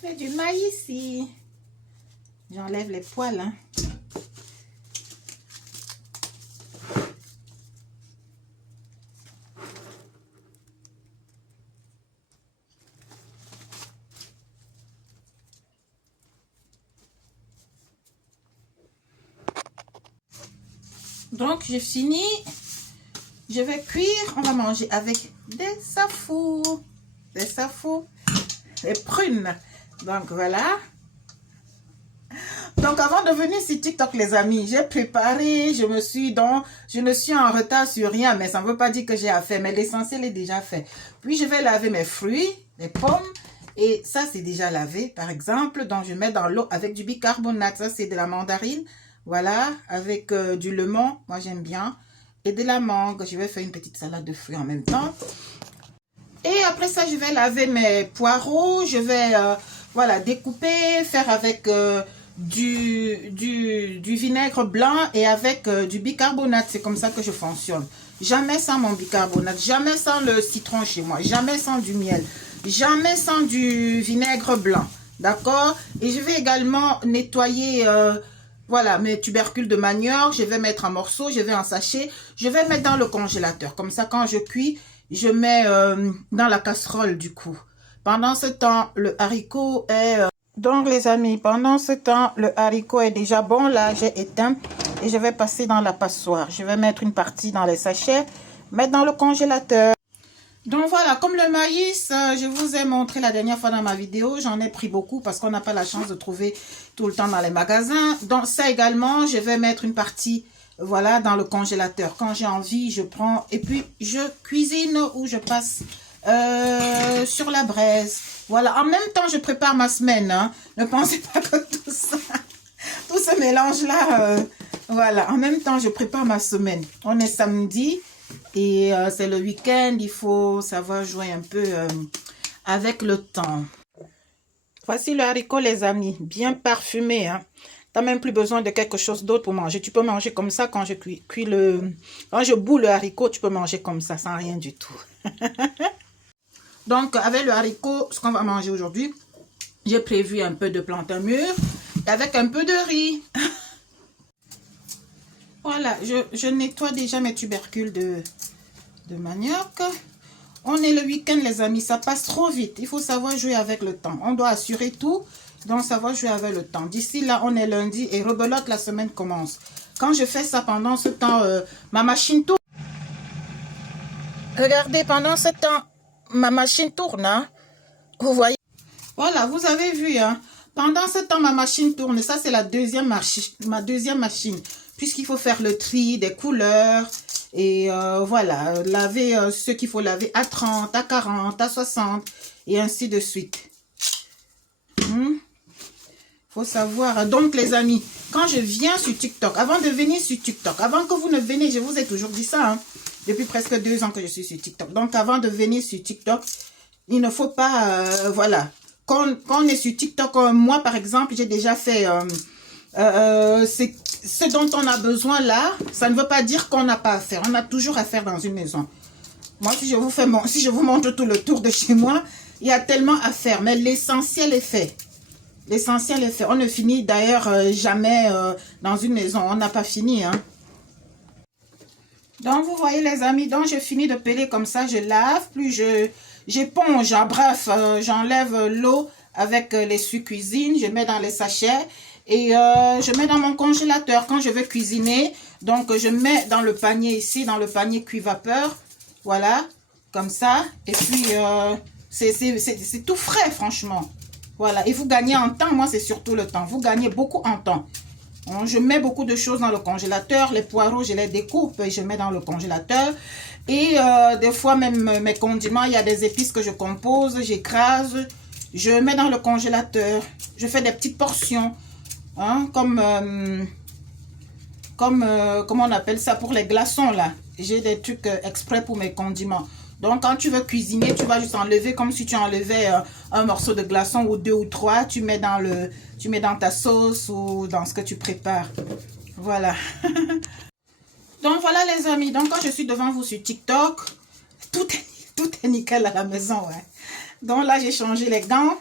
fait du maïs ici. J'enlève les poils. Hein. Donc, j'ai fini. Je vais cuire. On va manger avec des safou. Des safou. Des prunes. Donc, voilà. Donc, avant de venir sur TikTok, les amis, j'ai préparé. Je ne suis en retard sur rien. Mais ça ne veut pas dire que j'ai à faire. Mais l'essentiel est déjà fait. Puis, je vais laver mes fruits, les pommes. Et ça, c'est déjà lavé, par exemple. Donc, je mets dans l'eau avec du bicarbonate. Ça, c'est de la mandarine. Voilà, avec du lemon, moi j'aime bien, et de la mangue. Je vais faire une petite salade de fruits en même temps. Et après ça, je vais laver mes poireaux. Je vais, voilà, découper, faire avec du vinaigre blanc et avec du bicarbonate. C'est comme ça que je fonctionne. Jamais sans mon bicarbonate, jamais sans le citron chez moi, jamais sans du miel, jamais sans du vinaigre blanc. D'accord? Et je vais également nettoyer... voilà, mes tubercules de manioc, je vais mettre en morceaux, je vais en sachet, je vais mettre dans le congélateur. Comme ça, quand je cuis, je mets dans la casserole du coup. Pendant ce temps, le haricot est... Donc les amis, pendant ce temps, le haricot est déjà bon. Là, j'ai éteint et je vais passer dans la passoire. Je vais mettre une partie dans les sachets, mettre dans le congélateur. Donc voilà, comme le maïs, je vous ai montré la dernière fois dans ma vidéo, j'en ai pris beaucoup parce qu'on n'a pas la chance de trouver tout le temps dans les magasins. Donc ça également, je vais mettre une partie, voilà, dans le congélateur. Quand j'ai envie, je prends et puis je cuisine ou je passe sur la braise. Voilà, en même temps, je prépare ma semaine. Hein. Ne pensez pas que tout ça, tout ce mélange-là, voilà, en même temps, je prépare ma semaine. On est samedi. Et c'est le week-end, il faut savoir jouer un peu avec le temps. Voici le haricot, les amis, bien parfumé. Hein. Tu n'as même plus besoin de quelque chose d'autre pour manger. Tu peux manger comme ça quand je quand je boule le haricot, tu peux manger comme ça, sans rien du tout. Donc, avec le haricot, ce qu'on va manger aujourd'hui, j'ai prévu un peu de plantain mûr avec un peu de riz. Voilà, je nettoie déjà mes tubercules de manioc. On est le week-end, les amis, ça passe trop vite. Il faut savoir jouer avec le temps. On doit assurer tout, donc savoir jouer avec le temps. D'ici là, on est lundi et rebelote, la semaine commence. Quand je fais ça pendant ce temps, ma machine tourne. Regardez, pendant ce temps, ma machine tourne. Hein? Vous voyez? Voilà, vous avez vu. Hein? Pendant ce temps, ma machine tourne. Ça, c'est ma deuxième machine. Puisqu'il faut faire le tri des couleurs. Et voilà, laver ce qu'il faut laver à 30, à 40, à 60. Et ainsi de suite. Faut savoir. Donc, les amis, quand je viens sur TikTok, avant de venir sur TikTok, avant que vous ne veniez, je vous ai toujours dit ça. Hein, depuis presque 2 ans que je suis sur TikTok. Donc, avant de venir sur TikTok, il ne faut pas... voilà. Quand on est sur TikTok, moi, par exemple, j'ai déjà fait... ce dont on a besoin là, ça ne veut pas dire qu'on n'a pas à faire. On a toujours à faire dans une maison. Moi, si je vous montre tout le tour de chez moi, il y a tellement à faire. Mais l'essentiel est fait. L'essentiel est fait. On ne finit d'ailleurs jamais dans une maison. On n'a pas fini. Hein. Donc, vous voyez les amis, donc je finis de peler comme ça. Je lave, puis j'éponge. Bref, j'enlève l'eau avec l'essuie-cuisine. Je mets dans les sachets. Et je mets dans mon congélateur quand je vais cuisiner. Donc, je mets dans le panier ici, dans le panier cuit-vapeur. Voilà, comme ça. Et puis, c'est tout frais, franchement. Voilà, et vous gagnez en temps. Moi, c'est surtout le temps. Vous gagnez beaucoup en temps. Je mets beaucoup de choses dans le congélateur. Les poireaux, je les découpe et je mets dans le congélateur. Et des fois, même mes condiments, il y a des épices que je compose, j'écrase. Je mets dans le congélateur. Je fais des petites portions. Hein, comme comment on appelle ça pour les glaçons là. J'ai des trucs exprès pour mes condiments. Donc quand tu veux cuisiner, tu vas juste enlever comme si tu enlevais un morceau de glaçon ou 2 ou 3. Tu mets dans ta sauce ou dans ce que tu prépares. Voilà. Donc voilà les amis. Donc quand je suis devant vous sur TikTok, tout est nickel à la maison. Ouais. Donc là j'ai changé les gants.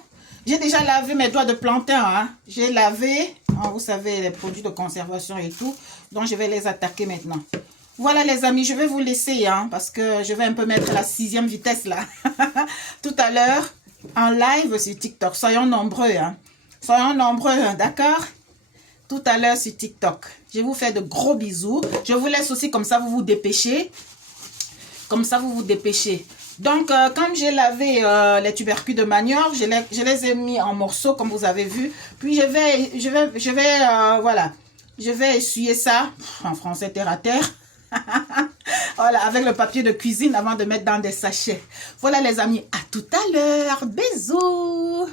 J'ai déjà lavé mes doigts de plantain. Hein. J'ai lavé, hein, vous savez, les produits de conservation et tout. Donc, je vais les attaquer maintenant. Voilà les amis, je vais vous laisser hein, parce que je vais un peu mettre la 6e vitesse là. Tout à l'heure, en live sur TikTok. Soyons nombreux. Hein. Soyons nombreux, hein, d'accord? Tout à l'heure sur TikTok. Je vous fais de gros bisous. Je vous laisse aussi comme ça, vous vous dépêchez. Comme ça, vous vous dépêchez. Donc, comme j'ai lavé les tubercules de manioc, je les ai mis en morceaux comme vous avez vu. Puis, voilà. Je vais essuyer ça, en français terre à terre. Voilà, avec le papier de cuisine avant de mettre dans des sachets. Voilà les amis, à tout à l'heure. Bisous.